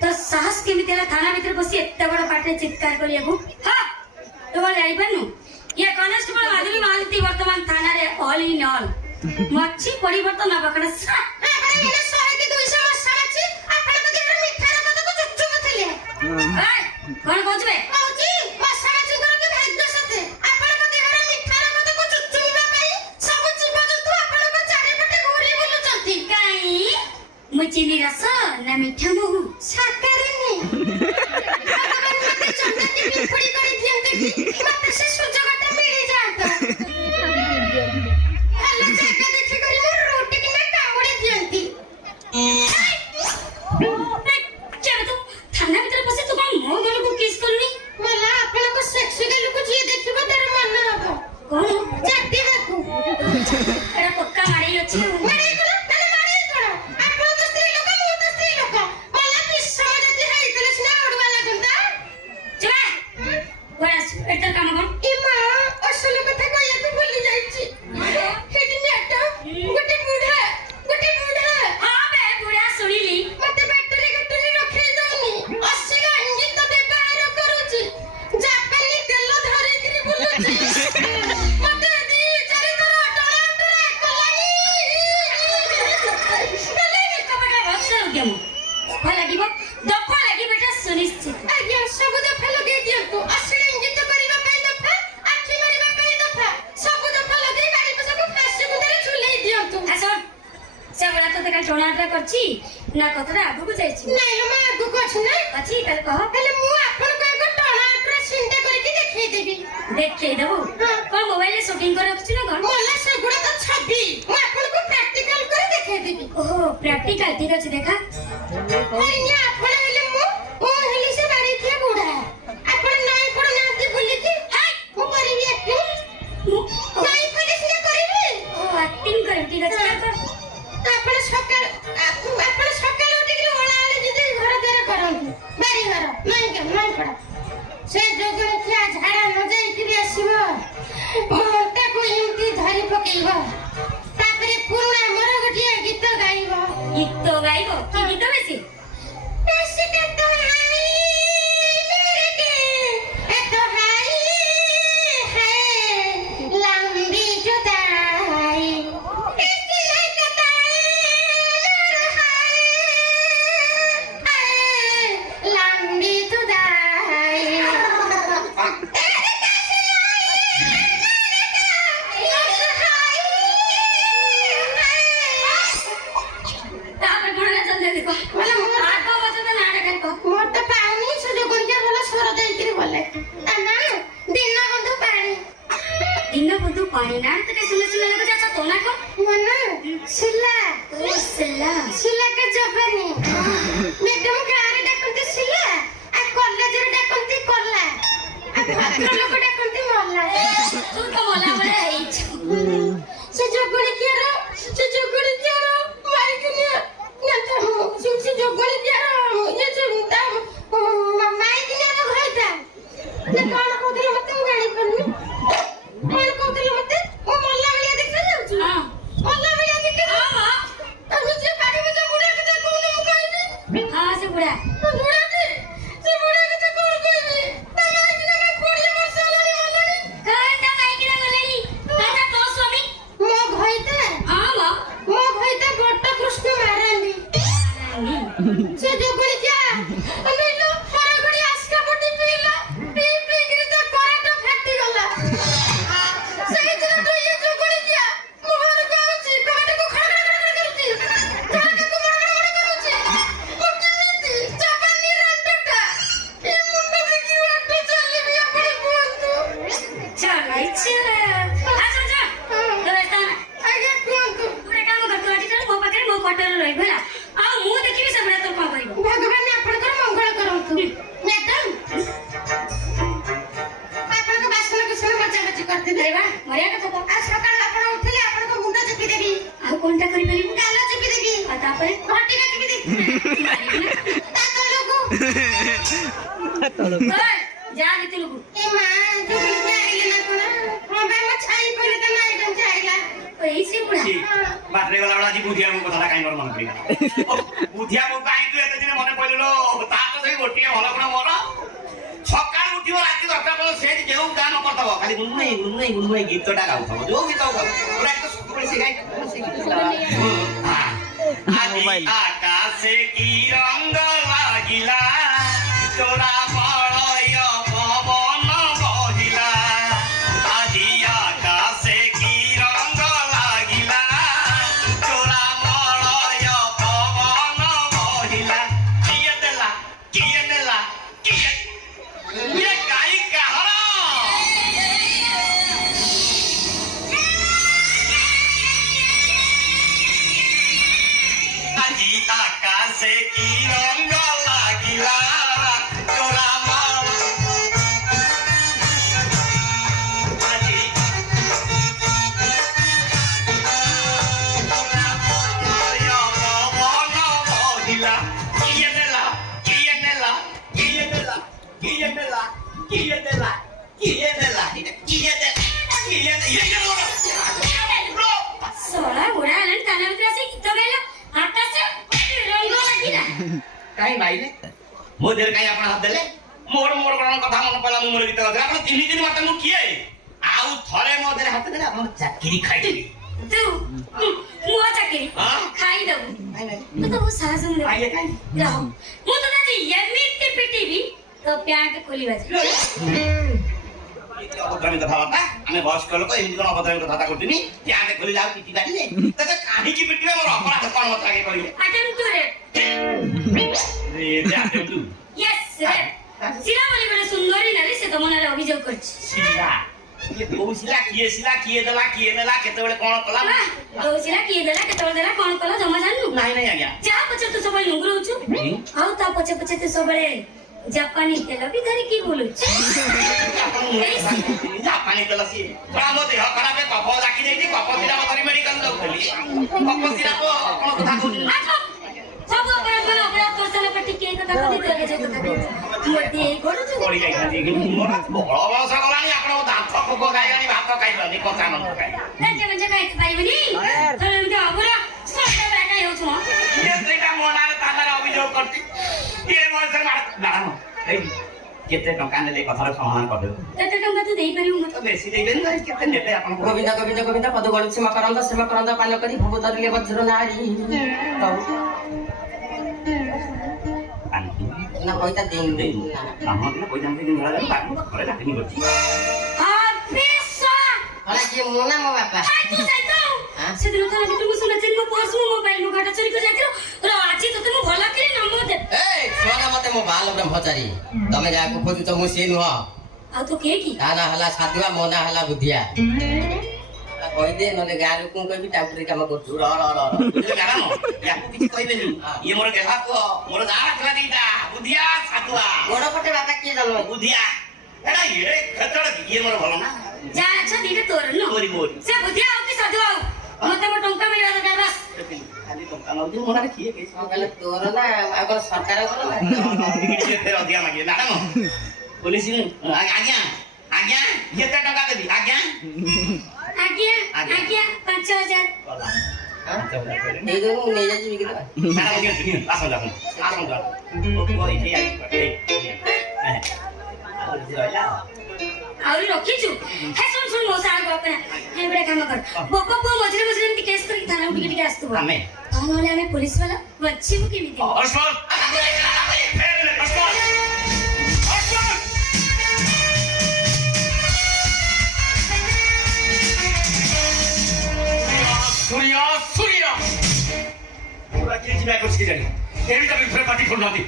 तो साहस केमिति हला थाना भीतर बसी एते बड़ पाटे चित्कार करिया को हां तो बोल जाई पन्नु ये कांस्टेबल माधुरी मालती वर्तमान थाना रे ऑल इन ऑल मच्छी परिवर्तन नबकड़ा ए कौन पहुंचबे पहुंची मसाला चिगर के भाग्य साथे आपण को देहरा मिठार मत को चुचुबा पई सब जीव जंतु आपण को चारे पटे घोरी बोलु चंती काई मुचिनी रस ना मिठा मुहु साकारे ने भगवान मते चंदती पिपड़ी करी दियंते कि मते से सुजगटा मिली जात हल्ला जाका देखि करी मोर रोटी कि ना कामुड़ी दियंती थाना भीतर बसे तू कौन मो गल को किस करनी मला आपण को सेक्सी गल को जी देखिबो तार मन हबो कोन चाटी हाकू एरा पक्का मारी अछि मारी कोन तने मारी कोन आपण तो स्त्री लोक मो तो स्त्री लोक मला पिस्सा जति हाइतले सिना उडवा लागंता चला बस एटा काम कोन ए मां असल कथा कहिया तू भूली जाईची हेडी नेटा गोटे बुढा हां बे बुढा सुनिली मते बैटरी गटरी रखे दउनी असिगा इंगित व्यवहार करूची जापानी तेल धरि किरी बुलुची मते दी चारि थर टणा टणा कलाई कले कपड़ा बस गेम दफा लागि बेटा सुनिश्चित आज्ञा सब दफा लगे दियंतु असिगा इंगित करिबा पई दफा आखि मारिबा पई दफा सब दफा लगे गाड़ी पछको फांसी मुदरे झुलई दियंतु हसन से बड़ा तो का टोनाटा करछी ना कतरा आगु को जाईछी नै लो मैं आगु को अछि ना अछि कल कह पहले मु आपन को एक टोनाटा सिंटा करके देखै देबो को मोबाइल ले शूटिंग कर रखछि ना कोन मोला से गुडा तो छबी मु आपन को प्रैक्टिकल कर देखै देबी ओहो प्रैक्टिकल ठीक अछि देखा अरे आपन हेले मु ओ हेली से बारी थिया बुढा आपन नै पड़ नाती बोली कि हाय मु करिबी एक्टिंग नै पुलिस ने करिबी ओ एक्टिंग कर ठीक अछि कर आपण सकाळ उठी के ओळा आले जिते घर द्वार करंतु बारी घर नै पड़ा से जोगण क्या झाड़ा न जाई कि आसीबो मोटा को इमती धरी पकेइबो तापरे पुना मोर गटिया गीत गाइबो की गीत बेसी के तो हाई मेरे के ए तो हाई है लंबी जुदाई पानी ना तो कैसे सुन लगे जाता तो ना को मना सिला के जबनी मैडम गाड़ी डाकंती सिला आ कॉलेज रे डाकंती करला आ पात्र लोक डाकंती मल्ला तू तो मल्ला बळे आइछ से जोगणी केरो माइक ने ना तो से जोगणी केरो ये सुनता माइक ने तो होइता ने कोन को दिन मत गाड़ी करनी कोन को दिन मत ओ मल्ला वाला देखा जाउछ हां मल्ला वाला देख हां अनु से बाड़ी में बुढ़ा के कोन मु कहनी हां से बुढ़ा के कोन कहनी ता माइक ने 40 वर्ष वाला मल्लानी काई ता माइक ने मल्लानी आजा तो स्वामी मो घइता हां मो घइता गोट कृष्ण मारंदी से जोगणी क्या अनैलो फरगड़ी आस्का पटी पीला पी गिरी तो कराटा फाटी गला सही दिन तो ये जोगणी क्या मोहर गाउची पेट को खड़खड़ करती झाके को मड़मड़ करूची मुकिनीती जापानी रंटटा ए मुंडा देखि अट्टे चली भी अपने बोलतो चलाई चला अच्छा तो ऐसा आगे कोंतु पूरे काम करतो आटी चल मो पाखरे मो क्वार्टर रही भला आ मु देखिबी सबरा तो का करिवो भगवान ने आपन कर मंगल करंतु मैडम आपन को बासन को सब बच्चा बच्ची करते देबा मरिया कथा तो आज सकाळ आपन उठले आपन को मुंडा चपी देबी आ कोनटा करि परिबो गालो चपी देबी आ तापरे घाटी का चपी देबी तातो लोगो जा गते लोगो ए मां जो बिल्कुल आइले ना कोना हां बे म छाई पहिले त ना आइटम छाईला ओई से बुढ़ा ବାଟରେ ଗଲା ବେଳେ ଆଜି ବୁଧିଆ ମୋ କଥାଟା କାଇଁ ମୋର ମନେ ପଡିଗଲା ବୁଧିଆ ମୋ କାଇଁ ତୁ ଏତେ ଦିନ ମନେ ପଡିଲୁ ତା ତ ସେଇ ଗୋଟିଏ ଭଲ ଗୁଣ ମୋର ସକାଳୁ ଉଠିବ ରାତି 10ଟା ବେଳ ସେଠି ଯେଉଁ ଗାନ କରିଥିବ ଖାଲି ଗୁନଗୁନାଇ ଗୀତଟା ଗାଉଥିବ ଯୋଉ ଗୀତ ପୁରା ଏକ ସବୁବେଳେ ସେ ଗାଇ ଆଜି ଆକାଶେ କି ରଙ୍ଗ ଲାଗିଲା ତୋରା ମଳୟ ପବନ ବହିଲା ଆଜି ଆକାଶେ କି ରଙ୍ଗ ଲାଗିଲା ତୋରା ମଳୟ ପବନ ବହିଲା କିଏ ଦେଲା କିଏ ନେଲା କିଏ ये गाई कहरा आजी आकाशे की रंग लागिला तोरा माल आजी तोरा माल यो पवन बहिला किए नेला किए नेला किए नेला किए नेला किए देला किए देला किए दे किए दे ये रो सोळा घोडा आला कानामध्ये गीत गायला आकाश रंग लागिला काई माइले मो देर काई आपण हात देले मोर मोर कोन कथा मन पला मोर गीत गाते आपण तिनि दिन मते मु किए आउ थरे मो देर हात देले आपण चाकरी खाइ देली तू मु चाकरी खाइ दबु तो तो साजम दे आइए काई रहो मु तो ना एमिति पिटीबी तो प्यांट खोली बाजे अबधानी कथा बाता आमे बॉस लोक एमिति कोन अबधानी कथा करतिनी प्यांट खोली जाउ पिटी गाडीले तते काहे की पिटीबे मोर अपराध कोन मत आगे करिए अटेम तू रे रे अटेम तू यस रे सिला बोली बड़े सुंदरी नारी से तो मनारे अभियोग करछि सिला ये दोसिला किए देला किए नेला केते बेले कोन कला दोसिला किए देला केते देला कोन कला जमा जाननु नाही नाही आज्ञा जा पछे तू सबले नुंगरू होछु आउ ता पछे पछे तू सबले जापानी तेल भी धरी की बोलु जापानी तेल सी थोड़ा मो देह खराब कफ जाकी जाई कफ सिरा धरी मेडिकल जाउथली कफ सिरा को कोन कथा कहू सब अपना तोरसले पट्टी के कथा कथि तोरे जे कथा मोटी गोडु छु पड़ी जाई खाती कि मोर बड़ बयस गलानी आपण दांत कोक गाइलानी भात खाइबानी कथा मन खाइ तजे म्हणजे काय पाइबनी तोरे के अबरा सटे बाका होछु ये सेटा मोनार तानार अभियोग करती ये बयस नाराम ए केते टका नेले कथार समाधान कर देबो केते टका तू देई परिउ मत बेसी देबेन ना केते नेबे आपण गोविंद गोविंद गोविंद पद गणु सीमा करंद पाल करी भोग धरिले वज्र नारी ना कोइता दिन ना हम ना कोइता दिन धरा जाबो करे लाटिनी करछि अबेसा हला के मोना मो बापा हाय तू जाई तो से दिन तो तुम सुन चिन मो पर्स मो मोबाइल मो गाटा चोरी कर जातिरो र आजी तो तुम भला के नंबर दे ए छोना मते मो बाल ब्रह्मचारी तमे जा को खोजु त मो से नुह आ तो के की आना हला साधुआ मोना हला बुधिया कहि दे नले गा लोकन कहबी टाउटरी काम करछु र बुझले गाना याकु किछि कहबेनी ये मोर गेला को मोर गाना खला दीटा बुधिया सातुआ गोड़ पटे बापा के जन्म बुधिया एडा ये खतड़ ये मोर भलो ना जा अच्छा दीटे तोर न मोरी मोरी से बुधिया हो कि साधु आओ मते मो टंका मिला दे बस खाली टंका नउदी मोना रे किए केस कहले तोर ना आगर सरकार करला ये फेर अधिया मागे ना पुलिस आज्ञा आज्ञा केते टका देबी आज्ञा आज्ञा 5000 এই তো নিয়ে যাচ্ছি বিক্রি না না আসুন আসুন ওই এই आउरी रखिछु हे सुन मो सार बाप ना हे बड़े काम कर बापा को मजरे मजरे एमती केस करके थाना टिके टिके आस्तु हमें तानोले हमें पुलिस वाला बच्ची को केमिति सूर्या पूरा किछि मैं कुछ के जानी एबी तक फिर पार्टी खोल नाती